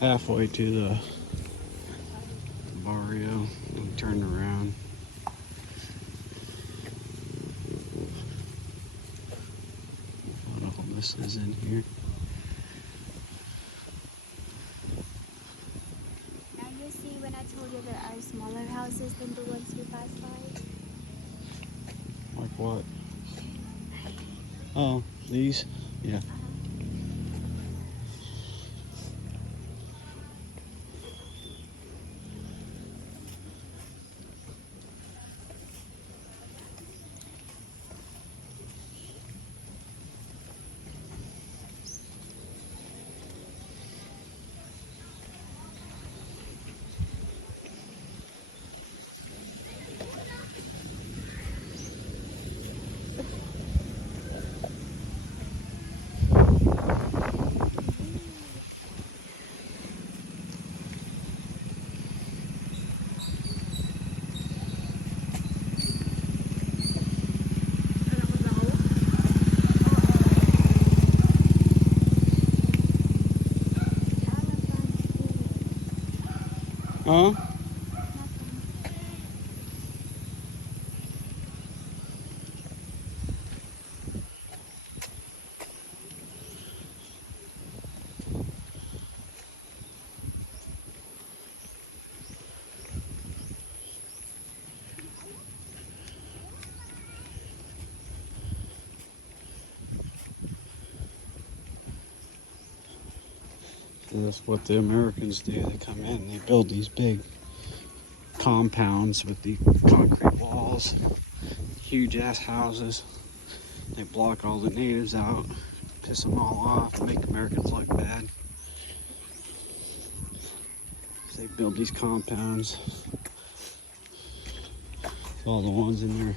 halfway to the barrio and turn around. What all this is in here. Now you see when I told you there are smaller houses than the ones we passed by? Like what? Oh, these? Yeah. Huh? That's what the Americans do. They come in and they build these big compounds with the concrete walls, huge ass houses. They block all the natives out, piss them all off, make Americans look bad. So they build these compounds. So all the ones in their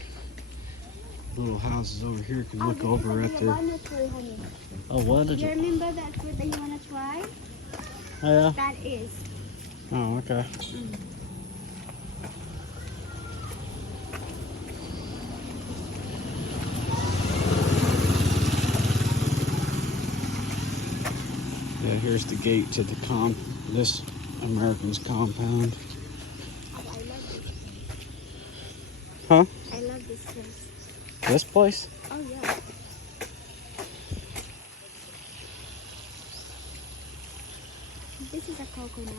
little houses over here can look over at their. Oh, what is You it? remember that fruit that you want to try? Oh, yeah. That is. Oh, okay. Yeah, here's the gate to this American's compound. Oh, I love this. Huh? I love this place. This place? Oh, yeah. This is a coconut.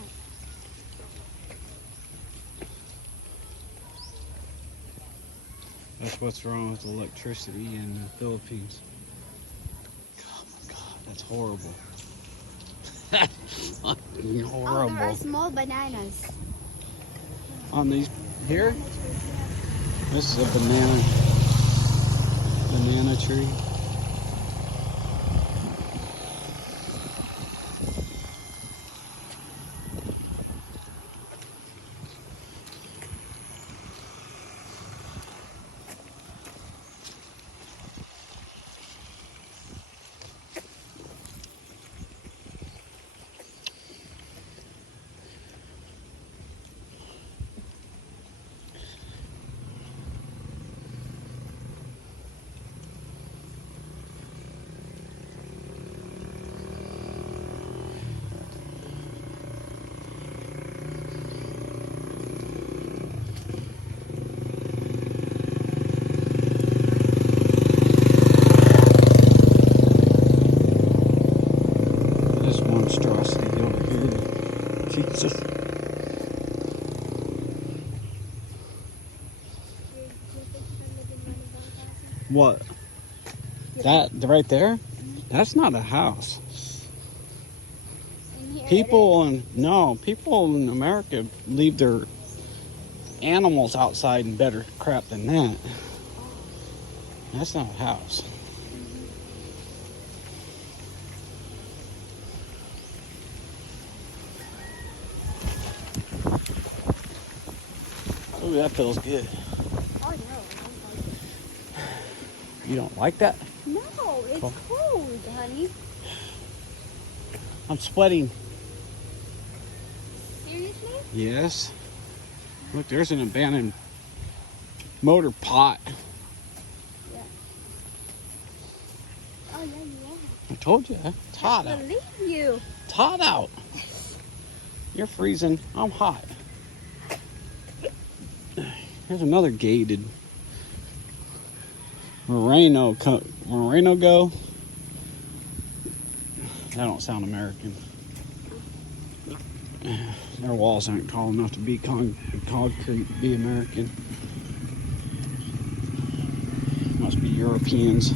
That's what's wrong with electricity in the Philippines. Oh my God, that's horrible. That's fucking Oh, there horrible. are small bananas. On these here, Banana trees, yeah. this is a banana tree. This monstrosity over here. Jesus. What? That right there? That's not a house. People in America leave their animals outside in better crap than that. That's not a house. Ooh, that feels good. Oh, no. You don't like that? No, it's Oh. cold, honey. I'm sweating. Seriously? Yes. Look, there's an abandoned motor pot. Yeah. Oh, yeah, you are. I told you. It's hot I out. believe you. It's hot out. You're freezing. I'm hot. Here's another gated. Moreno go. That don't sound American. Their walls aren't tall enough to be concrete to be American. Must be Europeans.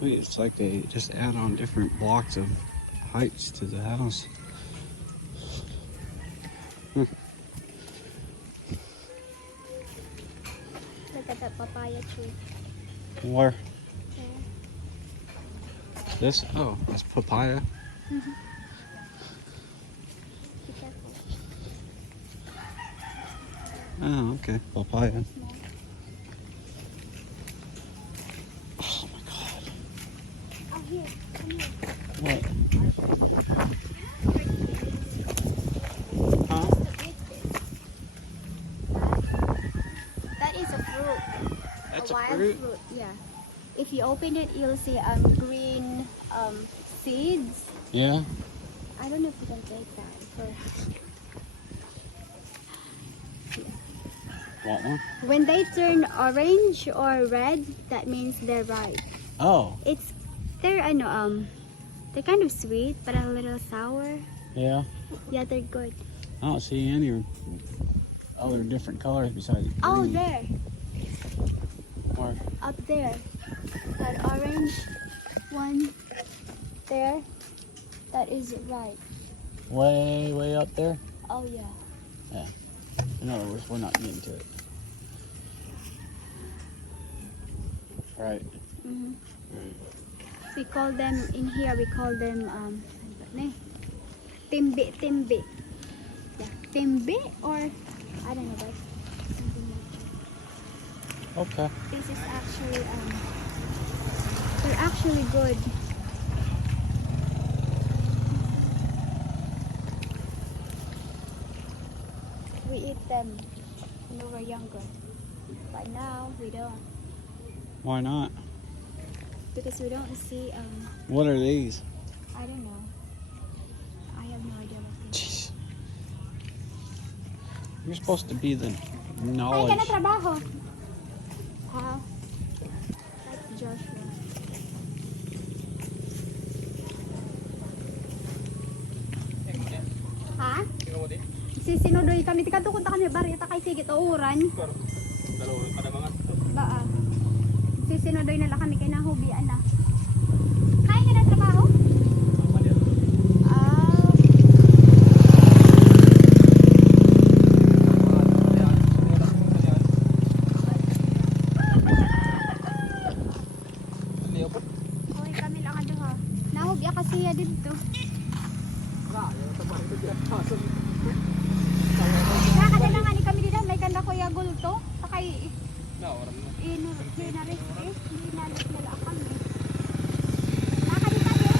It's like they just add on different blocks of heights to the house. Look at that papaya tree. Where? There. This? Oh, that's papaya. Be careful. Oh, okay. Papaya. Small. Oh my god. Oh, here. Come here. What? Huh? That is a fruit. That's a a wild fruit? Yeah. If you open it, you'll see green seeds. Yeah. I don't know if you can take that. But Want one? when they turn orange or red, that means they're ripe. Oh. They're they're kind of sweet but a little sour. Yeah. Yeah, they're good. I don't see any other different colors besides green. Oh, there, Where? up there, that orange one there, that is ripe. Way up there? Oh yeah. In other words, we're not getting to it. Right. Mm-hmm. We call them in here. We call them timbi. Yeah, timbi or I don't know, but something like that. Okay. This is actually they're actually good. We eat them when we were younger, but now we don't, Why not? because we don't see What are these? I don't know. I have no idea what they Jeez. You're supposed to be the are. Ay, knowledge. ka na trabaho. Ha? That's Joshua. Ha? Sisinudoy kami. Tika tukon ta kami baryo ta kay sigit uuran. Baa. Sisinudoy na lang kami kay nahubian na. Kaya ka na trabaho? Ah. Okay, kami lang ano ha. Nahubya kasi ya dito. Nakakadala nga ni kami dito. May ganda ko ya gulto. Takay inaris eh. Hindi nalit nila kami. Nakakadita dito.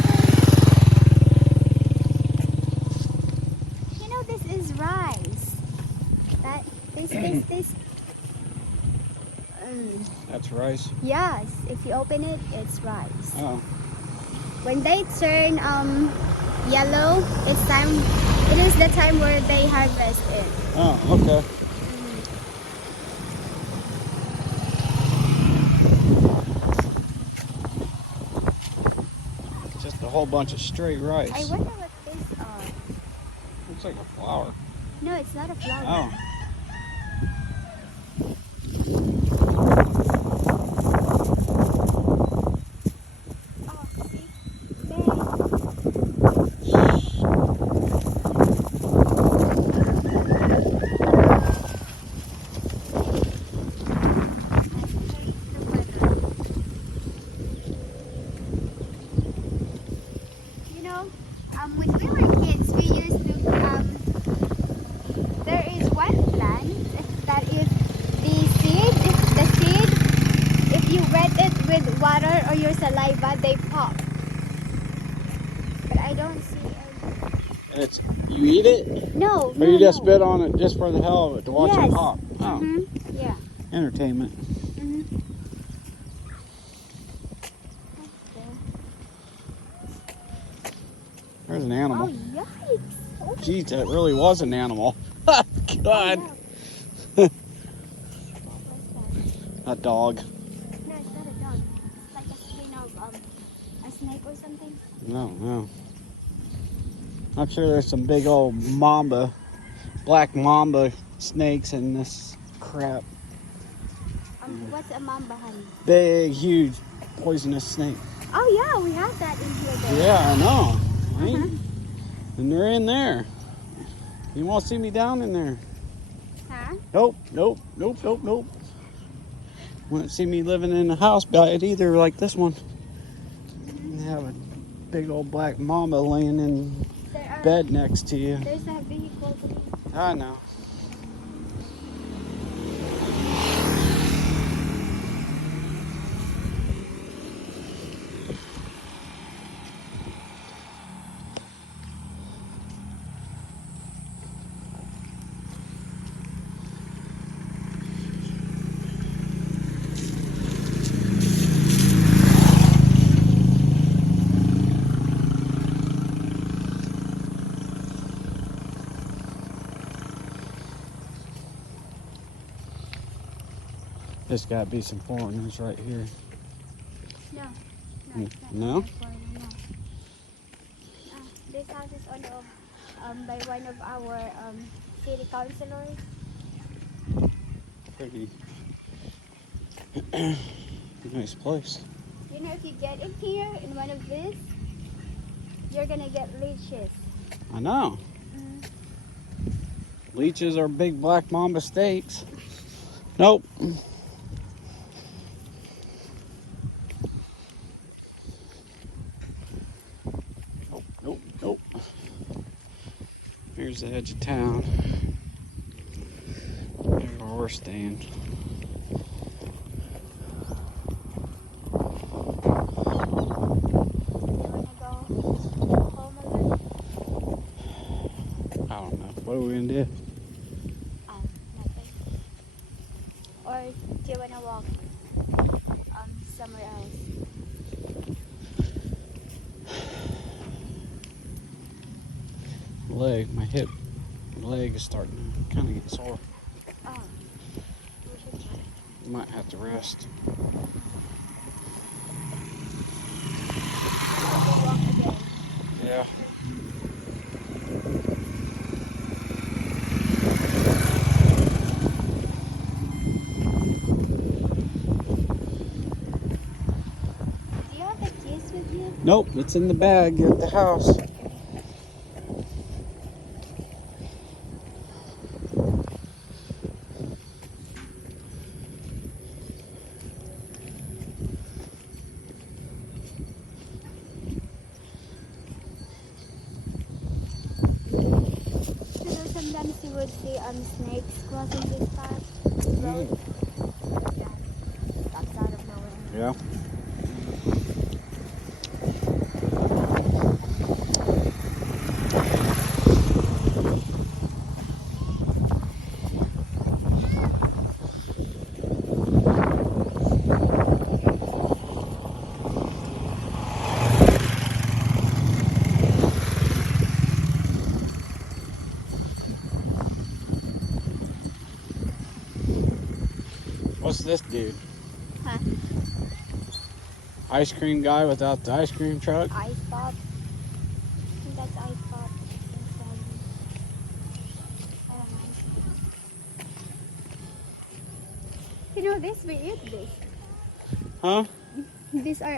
You know, this is rice. That, this. That's rice. Yes, if you open it, it's rice. Oh. When they turn yellow, it's time. It is the time where they harvest it. Oh, okay. Just a whole bunch of straight rice. I wonder what this are. Looks like a flower. No, it's not a flower. Oh. Oh, see? You know, when we were kids, we used to there is one with water or your saliva, they pop. But I don't see any. It's you eat it, No, or no, you just no. spit on it just for the hell of it to watch Yes. it pop. Oh, Yeah. entertainment. Okay. There's an animal. Oh, yikes. Oh, Geez, that really was an animal. God, yeah. What was that? a dog. No, it's not a dog. It's like a kind of a snake or something. No. I'm sure there's some big old black mamba snakes in this crap. What's a mamba, honey? Big, huge, poisonous snake. Oh yeah, we have that in here. Though. Yeah, I know. Right? And they're in there. You won't see me down in there. Huh? Nope. Won't see me living in a house by it either, like this one. You have a big old black mamba laying in bed next to you. There's a vehicle. I know. There's got to be some foreigners right here. No. No? This house is owned by one of our city councilors. Pretty nice place. You know, if you get in here in one of these, you're gonna get leeches. I know. Leeches are big black mamba steaks. Nope. Nope. Here's the edge of town. There's where we're staying. I don't know. What are we gonna do? Nothing. Or do you wanna walk somewhere else? My leg is starting to kind of get sore. Oh, we should try. Might have to rest. Walk again. Yeah. Do you have the keys with you? Nope, it's in the bag at the house. Sometimes you would see snakes crossing this path. Road. That's out of nowhere. Yeah. What's this dude? Huh? Ice cream guy without the ice cream truck? Ice pop. I think that's ice pop. I don't know. You know this, we eat this. Huh? These are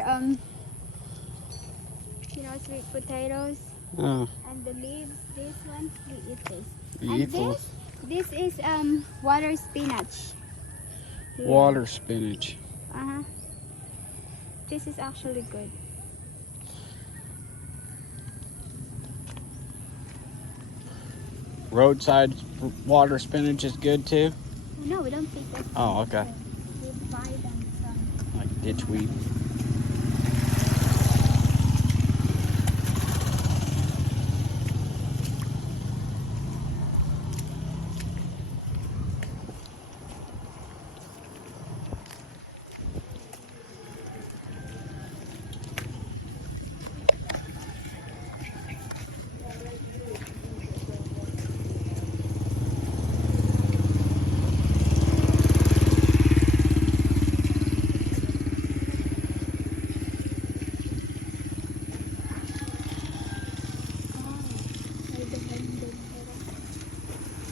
you know, sweet potatoes. Oh, And the leaves, this one, we eat this. you And eat those? this is water spinach. Yeah. Water spinach. Uh-huh. This is actually good. Roadside water spinach is good too? No, we don't think that's Oh, okay. good. We buy them from like ditchweed.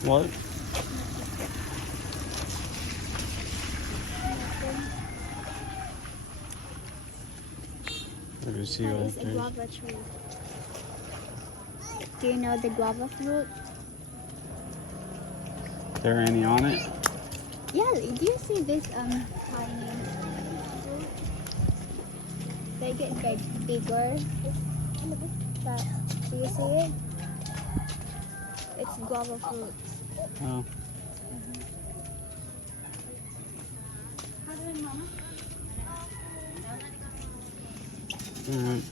What? Let me see That what is a there's. guava tree. Do you know the guava fruit? There any on it? Yeah, do you see this tiny fruit? They get bigger. That, do you see it? It's guava fruit. Oh. Alright.